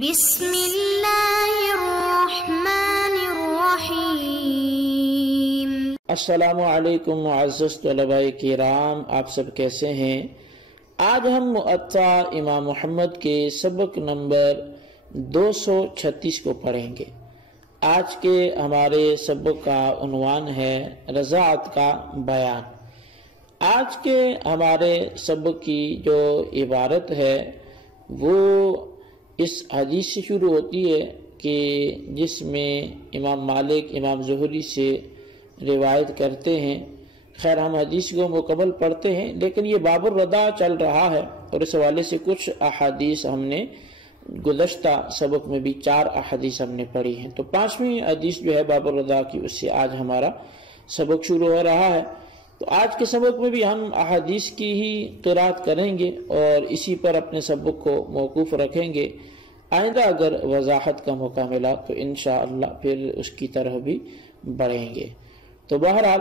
بسم اللہ الرحمن الرحیم۔ السلام علیکم معزز طلباء کرام، آپ سب کیسے ہیں؟ آج ہم مؤطا امام محمد کے سبق نمبر 236 کو پڑھیں گے۔ آج کے ہمارے سبق کا عنوان ہے رضاعت کا بیان۔ آج کے ہمارے سبق کی جو عبارت ہے وہ اس حدیث سے شروع ہوتی ہے کہ جس میں امام مالک امام زہری سے روایت کرتے ہیں۔ خیر ہم حدیث کو مکمل پڑھتے ہیں، لیکن یہ باب الرضاع چل رہا ہے اور اس حوالے سے کچھ احادیث ہم نے گزشتہ سبق میں بھی 4 احادیث ہم نے پڑھی ہیں، تو 5ویں حدیث جو ہے باب الرضاع کی، اس سے آج ہمارا سبق شروع ہو رہا ہے۔ تو آج کے سبق میں بھی ہم احادیث کی ہی قرات کریں گے اور اسی پر اپنے سبق کو موقوف رکھیں گے۔ آئندہ اگر وضاحت کا موقع ملا تو انشاءاللہ پھر اس کی طرح بھی بڑھیں گے۔ تو بہرحال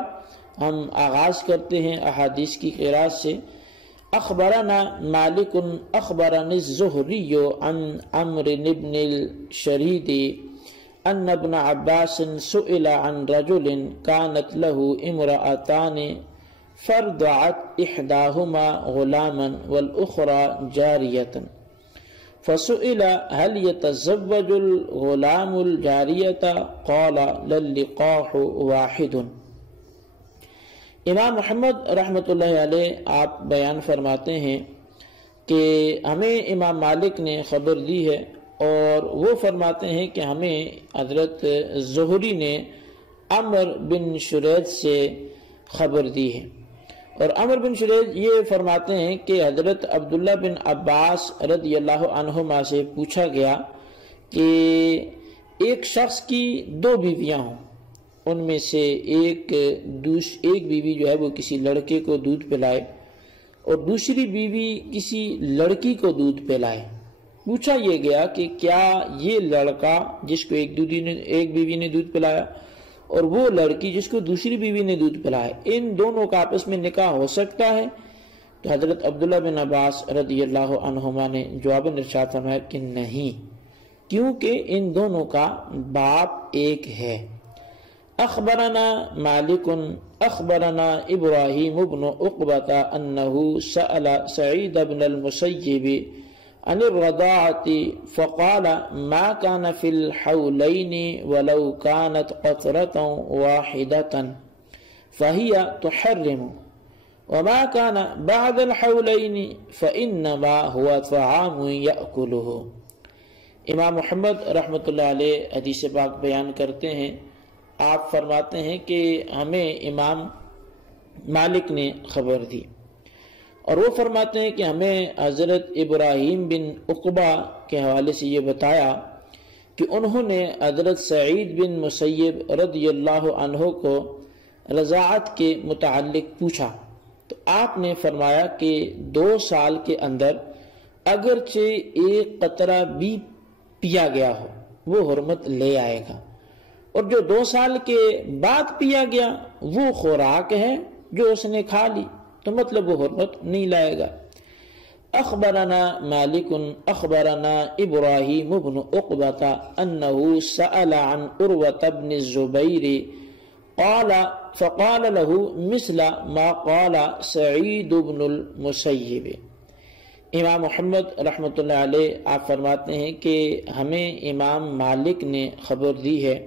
ہم آغاز کرتے ہیں احادیث کی قرات سے۔ اخبرنا مالک اخبرنا الزہری عن عمرو بن الشرید ان ابن عباس سئل عن رجل كانت له امرأتان فرضعت احداهما غلاما والاخرى جارية فسئل هل يتزوج الغلام الجارية قال للقاح واحد۔ امام محمد رحمۃ اللہ علیہ آپ بیان فرماتے ہیں کہ ہمیں امام مالک نے خبر دی ہے اور وہ فرماتے ہیں کہ ہمیں حضرت زہری نے عمر بن شرید سے خبر دی ہے، اور عمر بن شرید یہ فرماتے ہیں کہ حضرت عبداللہ بن عباس رضی اللہ عنہما سے پوچھا گیا کہ ایک شخص کی 2 بیویاں ہوں، ان میں سے ایک بیوی جو ہے وہ کسی لڑکے کو دودھ پلائے اور دوسری بیوی کسی لڑکی کو دودھ پلائے۔ پوچھا یہ گیا کہ کیا یہ لڑکا جس کو ایک بیوی نے دودھ پلایا اور وہ لڑکی جس کو دوسری بیوی نے دودھ پلایا، ان دونوں کا آپس میں نکاح ہو سکتا ہے؟ تو حضرت عبداللہ بن عباس رضی اللہ عنہما نے جواباً ارشاد فرمایا کہ نہیں، کیونکہ ان دونوں کا باپ ایک ہے۔ اخبرنا مالک اخبرنا ابراہیم بن عقبۃ انہ سأل سعید بن المسیب عن الرضاعة فقال ما كان في الحولين ولو كانت قطرة واحدة فهي تحرم وما كان بعد الحولين فإنما هو طعام يأكله۔ امام محمد رحمۃ اللہ علیہ حدیث پاک بیان کرتے ہیں، آپ فرماتے ہیں کہ ہمیں امام مالک نے خبر دی اور وہ فرماتے ہیں کہ ہمیں حضرت ابراہیم بن عقبہ کے حوالے سے یہ بتایا کہ انہوں نے حضرت سعید بن مسیب رضی اللہ عنہ کو رضاعت کے متعلق پوچھا، تو آپ نے فرمایا کہ 2 سال کے اندر اگرچہ ایک قطرہ بھی پیا گیا ہو وہ حرمت لے آئے گا، اور جو 2 سال کے بعد پیا گیا وہ خوراک ہے جو اس نے کھا لی، تو مطلب وہ حرمت نہیں لائے گا۔ اخبرنا مالک اخبرنا ابراہیم بن عقبۃ انہ سأل عن عروۃ بن الزبیر قال فقال له مثل ما قال سعید بن المسیب۔ امام محمد رحمۃ اللہ علیہ آپ فرماتے ہیں کہ ہمیں امام مالک نے خبر دی ہے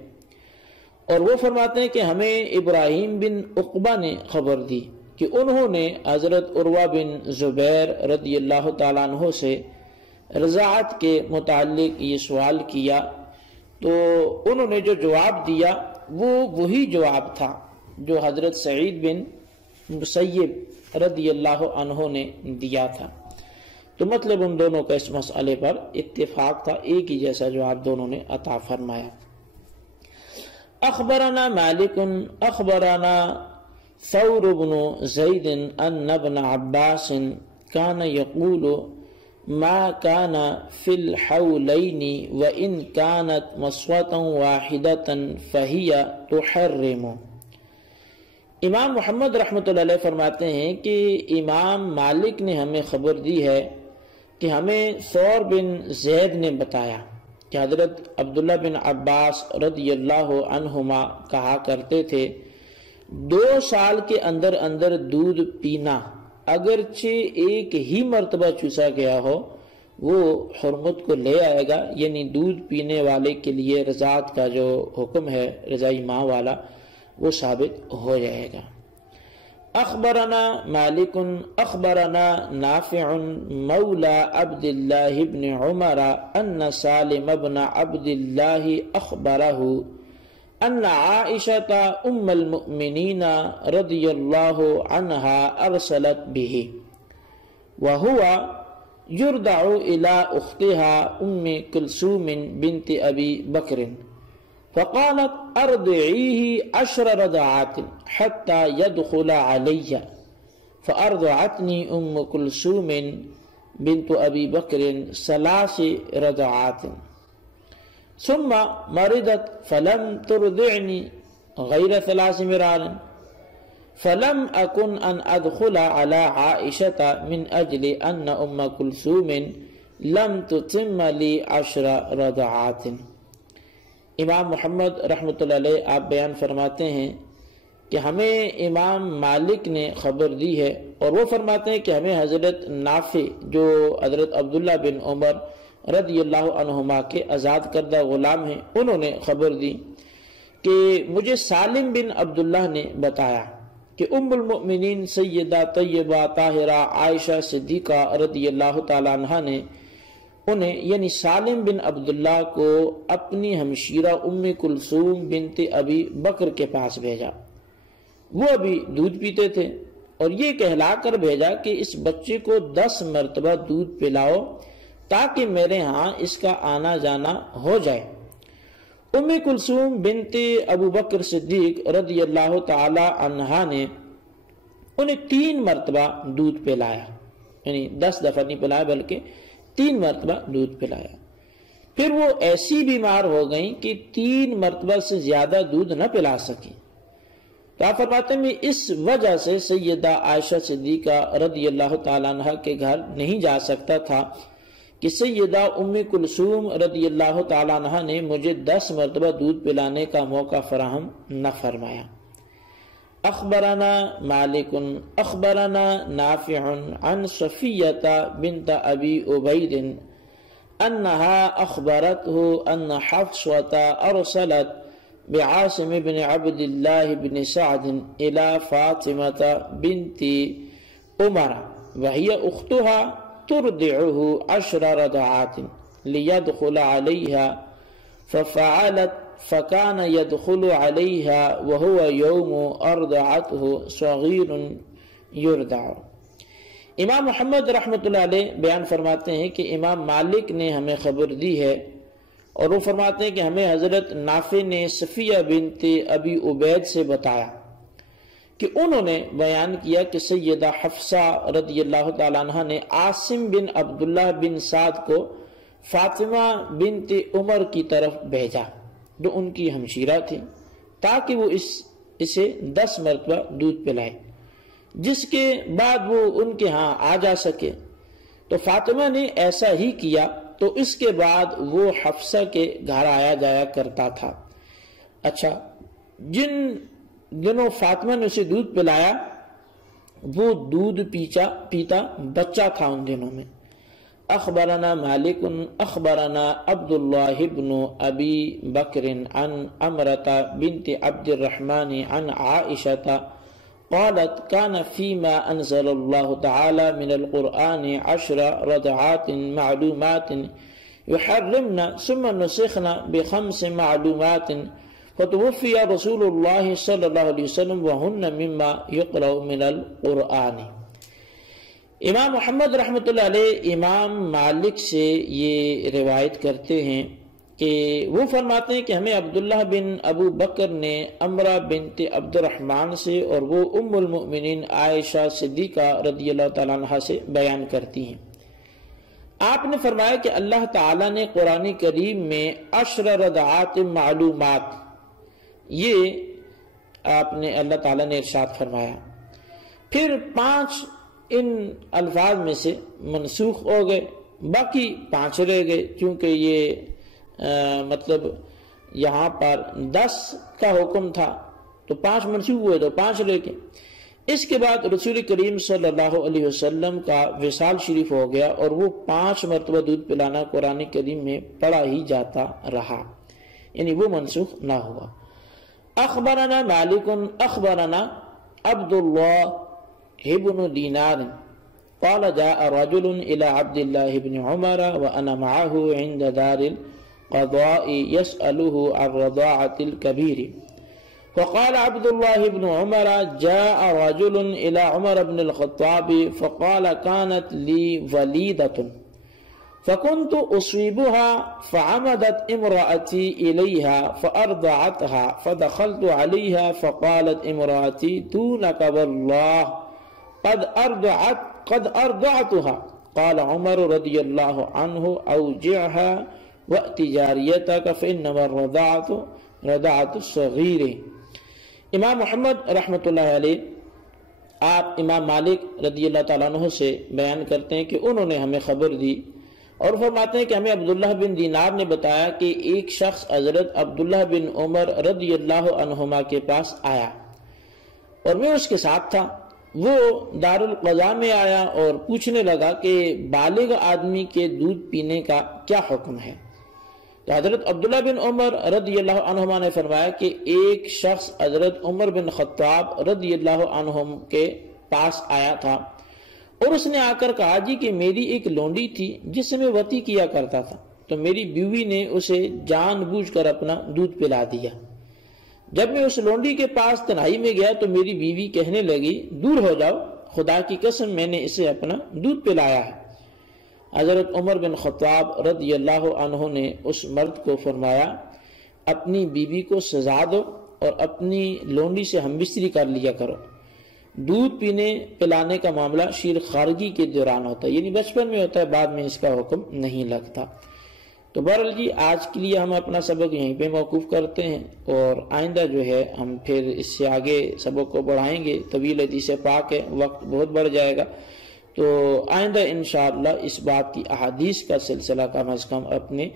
اور وہ فرماتے ہیں کہ ہمیں ابراہیم بن عقبہ نے خبر دی کہ انہوں نے حضرت عروہ بن زبیر رضی اللہ تعالیٰ عنہ سے رضاعت کے متعلق یہ سوال کیا، تو انہوں نے جو جواب دیا وہ وہی جواب تھا جو حضرت سعید بن مسیب رضی اللہ عنہ نے دیا تھا، تو مطلب ان دونوں کا اس مسئلے پر اتفاق تھا، ایک ہی جیسا جواب دونوں نے عطا فرمایا۔ اخبرنا مالک اخبرنا ثور بن زید ان ابن عباس كان يقول ما كان في الحولين وإن كانت مسوة واحدة فهي تحرم۔ امام محمد رحمۃ اللہ علیہ فرماتے ہیں کہ امام مالک نے ہمیں خبر دی ہے کہ ہمیں ثور بن زید نے بتایا کہ حضرت عبداللہ بن عباس رضی اللہ عنہما کہا کرتے تھے 2 سال کے اندر اندر دودھ پینا اگرچہ ایک ہی مرتبہ چوسا گیا ہو وہ حرمت کو لے آئے گا، یعنی دودھ پینے والے کے لیے رضاعت کا جو حکم ہے رضائی ماں والا وہ ثابت ہو جائے گا۔ اخبرنا مالک اخبرنا نافع مولا عبد اللہ بن عمر ان سالم بن عبد اللہ اخبرہ ان عائشة ام المؤمنین رضی اللہ عنہا ارسلت به وهو يرضع الى اختها ام كلثوم بنت ابي بكر فقالت ارضعيه 10 رضعات حتى يدخل علي فارضعتني ام كلثوم بنت ابي بكر 3 رضعات ثم مرضت فلم ترضعني غير 3 مرار فلم أكن أن أدخل على عائشة من أجل أن أم كلثوم لم تتم لي 10 رضعات۔ امام محمد رحمۃ اللہ علیہ آپ بیان فرماتے ہیں کہ ہمیں امام مالک نے خبر دی ہے، اور وہ فرماتے ہیں کہ ہمیں حضرت نافع جو حضرت عبداللہ بن عمر رضی اللہ عنہما کے آزاد کردہ غلام ہیں انہوں نے خبر دی کہ مجھے سالم بن عبداللہ نے بتایا کہ ام المؤمنین سیدہ طیبہ طاہرہ عائشہ صدیقہ رضی اللہ تعالیٰ عنہ نے انہیں یعنی سالم بن عبداللہ کو اپنی ہمشیرہ ام کلثوم بنت ابی بکر کے پاس بھیجا۔ وہ ابھی دودھ پیتے تھے اور یہ کہلا کر بھیجا کہ اس بچے کو 10 مرتبہ دودھ پلاؤ تاکہ میرے ہاں اس کا آنا جانا ہو جائے۔ ام کلثوم بنت ابو بکر صدیق رضی اللہ تعالی عنہا نے انہیں 3 مرتبہ دودھ پلایا، یعنی 10 دفعہ نہیں پلایا بلکہ 3 مرتبہ دودھ پلایا۔ پھر وہ ایسی بیمار ہو گئیں کہ 3 مرتبہ سے زیادہ دودھ نہ پلا سکیں۔ تو آپ فرماتے ہیں اس وجہ سے سیدہ عائشہ صدیقہ رضی اللہ تعالیٰ عنہ کے گھر نہیں جا سکتا تھا کہ سیدہ ام کلثوم رضی اللہ تعالیٰ عنہ نے مجھے 10 مرتبہ دودھ پلانے کا موقع فراہم نہ فرمایا۔ اخبرنا مالک اخبرنا نافع عن صفیۃ بنت ابی عبید انہا اخبرته ان حفصة ارسلت بعاصم بن عبد اللہ بن سعد الى فاطمة بنت عمر وهي اختها ترضعه 10 رضعات ليدخل عليها ففعلت فكان يدخل عليها وهو يوم أرضعته صغير يرضع۔ امام محمد رحمۃ اللہ علیہ بیان فرماتے ہیں کہ امام مالک نے ہمیں خبر دی ہے، اور وہ فرماتے ہیں کہ ہمیں حضرت نافع نے صفیہ بنت ابی عبید سے بتایا کہ انہوں نے بیان کیا کہ سیدہ حفصہ رضی اللہ تعالیٰ عنہ نے عاصم بن عبداللہ بن سعد کو فاطمہ بنت عمر کی طرف بھیجا جو ان کی ہمشیرہ تھی تاکہ وہ اسے 10 مرتبہ دودھ پلائے، جس کے بعد وہ ان کے ہاں آ جا سکے۔ تو فاطمہ نے ایسا ہی کیا، تو اس کے بعد وہ حفصہ کے گھر آیا جایا کرتا تھا۔ اچھا، جن دنوں فاطمہ نے اسے دودھ پلایا وہ دودھ پیتا بچہ تھا ان دنوں میں۔ اخبرنا مالک اخبرنا عبد اللہ بن ابی بکر عن امرۃ بنت عبد الرحمن عن عائشة قالت كان فيما انزل الله تعالى من القرآن 10 رضعات معلومات يحرمن ثم نسخن ب5 معلومات فتوفی رسول اللہ صلی اللہ علیہ وسلم وہن مما یقرأ من القرآن۔ امام محمد رحمۃ اللہ علیہ امام مالک سے یہ روایت کرتے ہیں کہ وہ فرماتے ہیں کہ ہمیں عبداللہ بن ابو بکر نے امرہ بنت عبد الرحمن سے اور وہ ام المؤمنین عائشہ صدیقہ رضی اللہ تعالیٰ عنہ سے بیان کرتی ہیں۔ آپ نے فرمایا کہ اللہ تعالیٰ نے قرآن کریم میں 10 رضعات معلومات، یہ آپ نے اللہ تعالیٰ نے ارشاد فرمایا، پھر 5 ان الفاظ میں سے منسوخ ہو گئے، باقی 5 رہ گئے، چونکہ یہ مطلب یہاں پر 10 کا حکم تھا تو 5 منسوخ ہوئے تو 5 لے کے. اس کے بعد رسول کریم صلی اللہ علیہ وسلم کا وصال شریف ہو گیا اور وہ 5 مرتبہ دودھ پلانا قرآن کریم میں پڑھا ہی جاتا رہا، یعنی وہ منسوخ نہ ہوا. اخبرنا مالک اخبرنا عبد الله بن دینار قال جاء رجل الى عبد الله بن عمر وانا معه عند دار القضاء يسأله عن رضاعة الكبير، فقال عبد الله بن عمر جاء رجل إلى عمر بن الخطاب فقال كانت لي وليدة فكنت أصيبها فعمدت امرأتي إليها فأرضعتها فدخلت عليها فقالت امرأتي دونك والله قد أرضعتها. قال عمر رضي الله عنه أوجعها وأت جاريتك فإنما رضعت الصغير. امام محمد رحمۃ اللہ علیہ آپ امام مالک رضی اللہ تعالیٰ عنہ سے بیان کرتے ہیں کہ انہوں نے ہمیں خبر دی اور فرماتے ہیں کہ ہمیں عبداللہ بن دینار نے بتایا کہ ایک شخص حضرت عبداللہ بن عمر رضی اللہ عنہما کے پاس آیا اور میں اس کے ساتھ تھا. وہ دار القضاء میں آیا اور پوچھنے لگا کہ بالغ آدمی کے دودھ پینے کا کیا حکم ہے. تو حضرت عبداللہ بن عمر رضی اللہ عنہما نے فرمایا کہ ایک شخص حضرت عمر بن خطاب رضی اللہ عنہم کے پاس آیا تھا اور اس نے آ کر کہا جی کہ میری ایک لونڈی تھی جس سے میں وطی کیا کرتا تھا، تو میری بیوی نے اسے جان بوجھ کر اپنا دودھ پلا دیا. جب میں اس لونڈی کے پاس تنہائی میں گیا تو میری بیوی کہنے لگی دور ہو جاؤ، خدا کی قسم میں نے اسے اپنا دودھ پلایا ہے. حضرت عمر بن خطاب رضی اللہ عنہ نے اس مرد کو فرمایا اپنی بیوی کو سزا دو اور اپنی لونڈی سے ہم بستری کر لیا کرو. دودھ پینے پلانے کا معاملہ شیر خارگی کے دوران ہوتا ہے، یعنی بچپن میں ہوتا ہے، بعد میں اس کا حکم نہیں لگتا. تو بہرحال جی آج کے لیے ہم اپنا سبق یہیں پہ موقوف کرتے ہیں اور آئندہ جو ہے ہم پھر اس سے آگے سبق کو بڑھائیں گے. طویل حدیث پاک ہے، وقت بہت بڑھ جائے گا، تو آئندہ انشاءاللہ اس بات کی احادیث کا سلسلہ کم از کم اپنے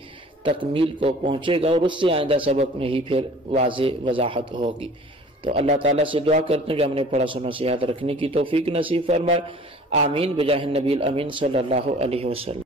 تکمیل کو پہنچے گا اور اس سے آئندہ سبق میں ہی پھر واضح وضاحت ہوگی. تو اللہ تعالیٰ سے دعا کرتے ہیں جو ہم نے پڑھا سنا سے یاد رکھنے کی توفیق نصیب فرمائے. آمین بجاہ النبی الامین صلی اللہ علیہ وسلم.